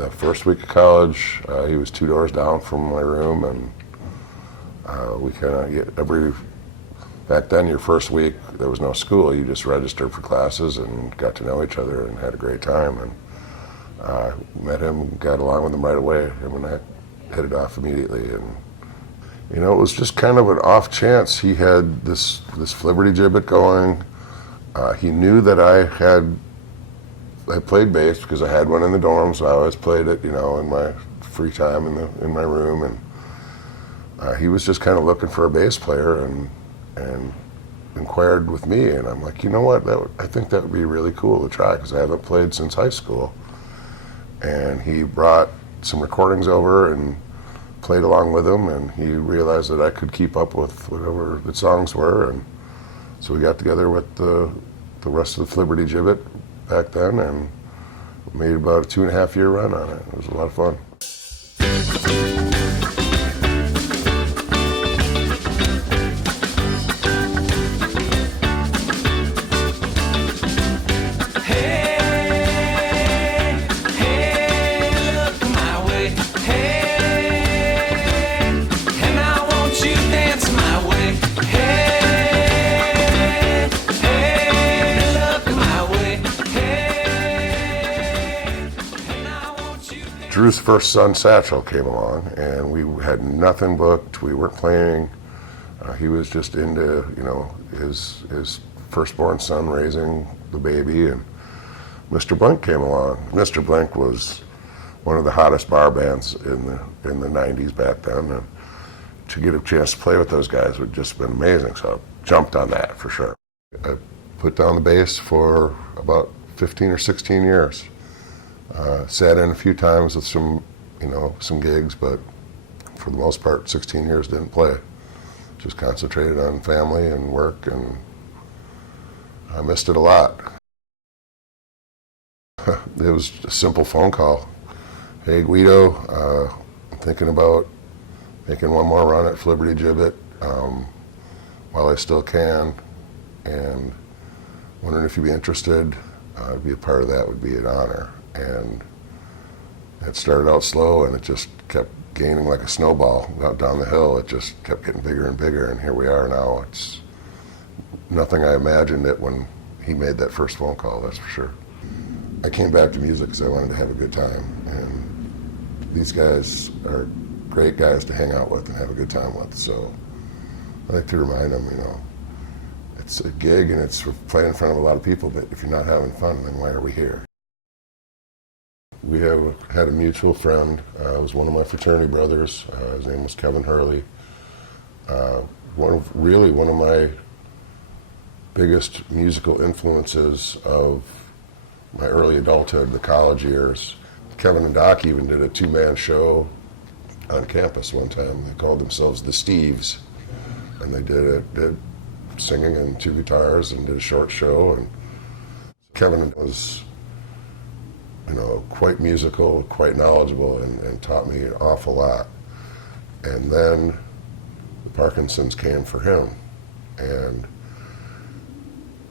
the first week of college. He was 2 doors down from my room, and we kind of back then, your first week, there was no school. You just registered for classes and got to know each other and had a great time. And met him, got along with him right away. Him and I hit it off immediately. And it was just kind of an off chance. He had this Flibberty Gibbet going. He knew that I played bass because I had one in the dorms. I always played it, in my free time in my room. And he was just kind of looking for a bass player and inquired with me. And I'm like, you know what? I think that would be really cool to try because I haven't played since high school. And he brought some recordings over and played along with them, and he realized that I could keep up with whatever the songs were, and so we got together with the rest of the Flibberty Gibbet back then and made about a 2.5-year run on it. It was a lot of fun. Drew's first son, Satchel, came along, and we had nothing booked. We weren't playing. He was just into, his firstborn son raising the baby, and Mr. Blank came along. Mr. Blank was one of the hottest bar bands in the 90s back then, and to get a chance to play with those guys would just been amazing, so I jumped on that for sure. I put down the bass for about 15 or 16 years. Sat in a few times with some gigs, but for the most part, 16 years didn't play. Just concentrated on family and work, and I missed it a lot. It was a simple phone call. Hey Guido, I'm thinking about making one more run at Flibberty Gibbet while I still can, and wondering if you'd be interested. To be a part of that would be an honor. And it started out slow, and it just kept gaining like a snowball out down the hill. It just kept getting bigger and bigger, and here we are now. It's nothing I imagined it when he made that first phone call, that's for sure. I came back to music because I wanted to have a good time, and these guys are great guys to hang out with and have a good time with. So I like to remind them, it's a gig and it's playing in front of a lot of people, but if you're not having fun, then why are we here? We have had a mutual friend. It was one of my fraternity brothers. His name was Kevin Hurley. One of my biggest musical influences of my early adulthood, the college years. Kevin and Doc even did a 2-man show on campus one time. They called themselves the Steves, and they did singing and 2 guitars and did a short show. And Kevin was quite musical, quite knowledgeable, and taught me an awful lot. And then the Parkinson's came for him. And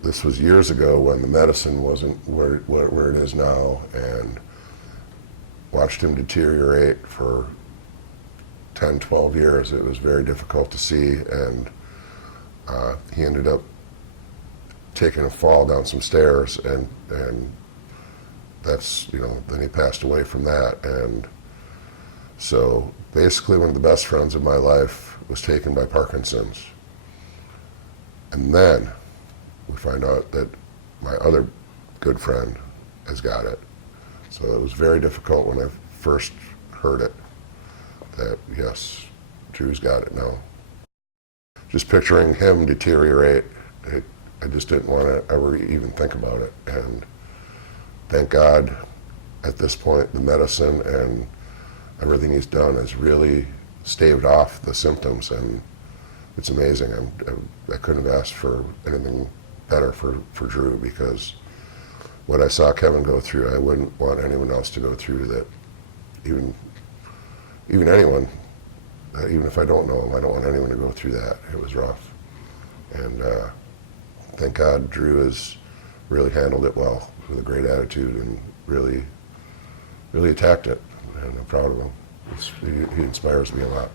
this was years ago when the medicine wasn't where it is now, and watched him deteriorate for 10, 12 years. It was very difficult to see, and he ended up taking a fall down some stairs, and that's, then he passed away from that. And so basically one of the best friends of my life was taken by Parkinson's. And then we find out that my other good friend has got it. So it was very difficult when I first heard it, that yes, Drew's got it now. Just picturing him deteriorate, I just didn't want to ever even think about it. And thank God, at this point, the medicine and everything he's done has really staved off the symptoms, and it's amazing. I couldn't have asked for anything better for Drew, because what I saw Kevin go through, I wouldn't want anyone else to go through that. Even anyone, even if I don't know him, I don't want anyone to go through that. It was rough. And thank God Drew has really handled it well, with a great attitude, and really really attacked it, and I'm proud of him. He inspires me a lot.